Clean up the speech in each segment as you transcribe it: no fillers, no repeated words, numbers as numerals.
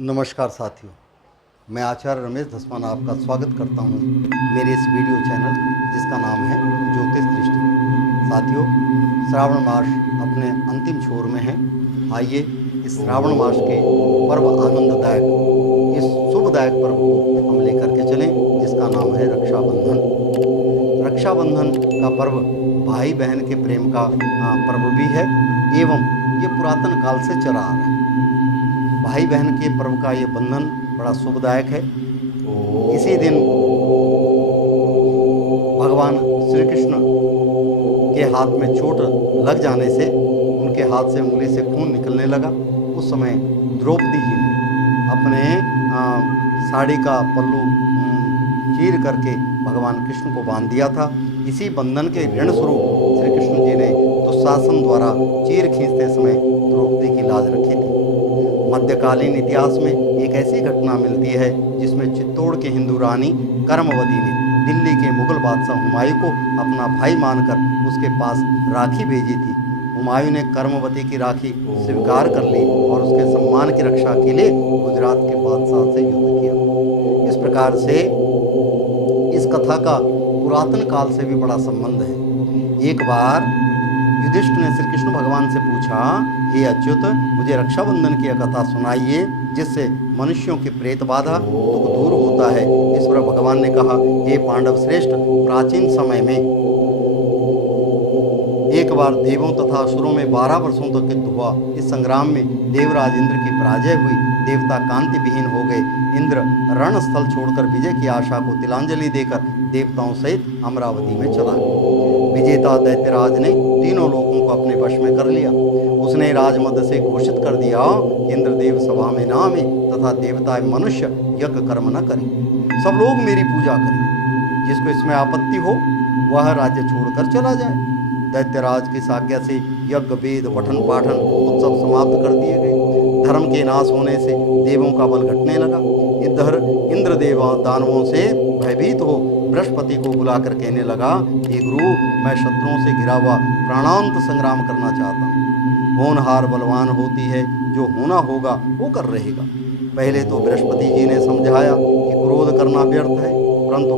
नमस्कार साथियों, मैं आचार्य रमेश धस्मान आपका स्वागत करता हूं मेरे इस वीडियो चैनल जिसका नाम है ज्योतिष दृष्टि। साथियों, श्रावण मास अपने अंतिम छोर में है। आइए इस श्रावण मास के पर्व आनंददायक, इस शुभदायक पर्व को हम लेकर के चलें जिसका नाम है रक्षाबंधन। रक्षाबंधन का पर्व भाई बहन के प्रेम का पर्व भी है एवं ये पुरातन काल से चला आ रहा है। भाई बहन के पर्व का ये बंधन बड़ा शुभदायक है। इसी दिन भगवान श्री कृष्ण के हाथ में चोट लग जाने से उनके हाथ से उंगली से खून निकलने लगा। उस समय द्रौपदी जी ने अपने साड़ी का पल्लू चीर करके भगवान कृष्ण को बांध दिया था। इसी बंधन के ऋण स्वरूप श्री कृष्ण जी ने दुशासन द्वारा चीर खींचते समय द्रौपदी की लाज रखी थी। मध्यकालीन इतिहास में एक ऐसी घटना मिलती है जिसमें चित्तौड़ के हिंदू रानी कर्मवती ने दिल्ली के मुगल बादशाह हुमायूं को अपना भाई मानकर उसके पास राखी भेजी थी। हुमायूं ने कर्मवती की राखी स्वीकार कर ली और उसके सम्मान की रक्षा के लिए गुजरात के बादशाह से युद्ध किया। इस प्रकार से इस कथा का पुरातन काल से भी बड़ा संबंध है। एक बार युधिष्ठिर ने श्री कृष्ण भगवान से पूछा, हे अच्युत, मुझे रक्षाबंधन की कथा सुनाइए जिससे मनुष्यों की प्रेत बाधा दुख दूर होता है। इस पर भगवान ने कहा, हे पांडव श्रेष्ठ, प्राचीन समय में एक बार देवों तथा असुरों में 12 वर्षों तक युद्ध हुआ। इस संग्राम में देवराज इंद्र की पराजय हुई। देवता कांति विहीन हो गए। इंद्र रणस्थल छोड़कर विजय की आशा को तिलांजलि देकर देवताओं सहित अमरावती में चला गया। विजेता दैत्यराज ने तीनों लोगों को अपने वश में कर लिया। उसने राजमद से घोषित कर दिया कि इंद्रदेव सभा में न आवे तथा देवता मनुष्य यज्ञ कर्म न करें। सब लोग मेरी पूजा करें। जिसको इसमें आपत्ति हो वह राज्य छोड़कर चला जाए। दैत्यराज की आज्ञा से यज्ञ वेद पठन पाठन उत्सव समाप्त कर दिए गए। धर्म के नाश होने से देवों का बल घटने लगा। इधर इंद्रदेव दानवों से भयभीत हो बृहस्पति को बुलाकर कहने लगा, हे गुरु, मैं शत्रुओं से घिरा हुआ प्राणांत संग्राम करना चाहता हूँ। होनहार बलवान होती है, जो होना होगा वो कर रहेगा। पहले तो बृहस्पति जी ने समझाया कि क्रोध करना व्यर्थ है, परंतु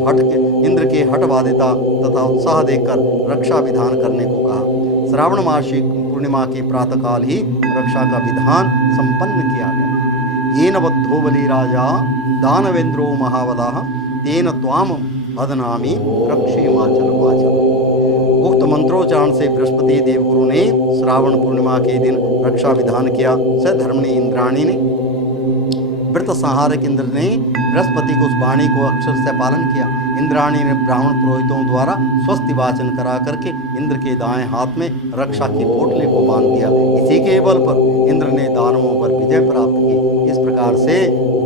इंद्र के हठवादिता तथा उत्साह देखकर रक्षा विधान करने को कहा। श्रावण मासिक पूर्णिमा के प्रातःकाल ही रक्षा का विधान संपन्न किया गया। येन बद्धो बलि राजा दानवेंद्रो महाबलाः तेन त्वाम बदनामी रक्षेमाचल वाचल। उक्त मंत्रोच्चारण से बृहस्पति देवगुरु ने श्रावण पूर्णिमा के दिन रक्षा विधान किया। सधर्मणी इंद्राणी ने व्रत संहारक इंद्र ने बृहस्पति को उस वाणी को अक्षर से पालन किया। इंद्राणी ने ब्राह्मण पुरोहितों द्वारा स्वस्ति वाचन करा करके इंद्र के दाएं हाथ में रक्षा की पोटली को बांध दिया। इसी के बल पर इंद्र ने दानवों पर विजय प्राप्त की। इस प्रकार से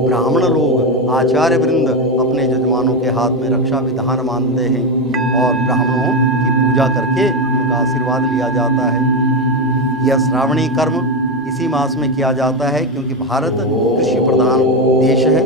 ब्राह्मण लोग आचार्य वृंद अपने यजमानों के हाथ में रक्षा विधान मानते हैं और ब्राह्मणों की पूजा करके उनका आशीर्वाद लिया जाता है। यह श्रावणी कर्म इसी मास में किया जाता है क्योंकि भारत कृषि प्रधान देश है।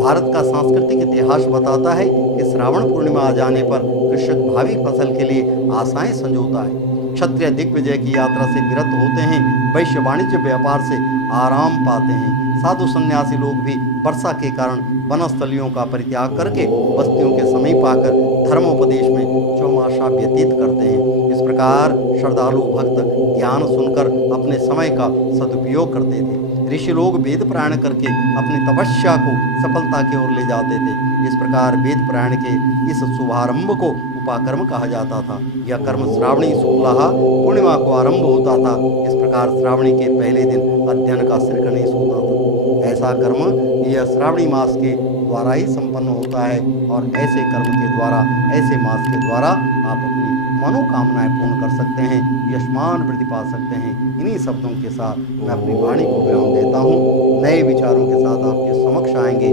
भारत का सांस्कृतिक इतिहास बताता है कि श्रावण पूर्णिमा आ जाने पर कृषक भावी फसल के लिए आशाएं संजोता है। क्षत्रिय दिग्विजय की यात्रा से विरत होते हैं। वैश्य वाणिज्य व्यापार से आराम पाते हैं। साधु सन्यासी लोग भी वर्षा के कारण वनस्थलियों का परित्याग करके बस्तियों के समीप आकर धर्मोपदेश में चौमासा व्यतीत करते हैं। इस प्रकार श्रद्धालु भक्त ज्ञान सुनकर अपने समय का सदुपयोग करते थे। ऋषि लोग वेद पारायण करके अपनी तपस्या को सफलता की ओर ले जाते थे। इस प्रकार वेद पारायण के इस शुभारंभ को उपाकर्म कहा जाता था। यह कर्म श्रावणी शुक्ला पूर्णिमा को आरंभ होता था। इस प्रकार श्रावणी के पहले दिन अध्ययन का श्रीगणेश होता था। ऐसा कर्म यह श्रावणी मास के द्वारा ही संपन्न होता है और ऐसे कर्म के द्वारा, ऐसे मास के द्वारा आप अपनी मनोकामनाएं पूर्ण कर सकते हैं, यशमान वृद्धि पा सकते हैं। इन्हीं शब्दों के साथ मैं अपनी वाणी को विराम देता हूँ। नए विचारों के साथ आपके समक्ष आएंगे।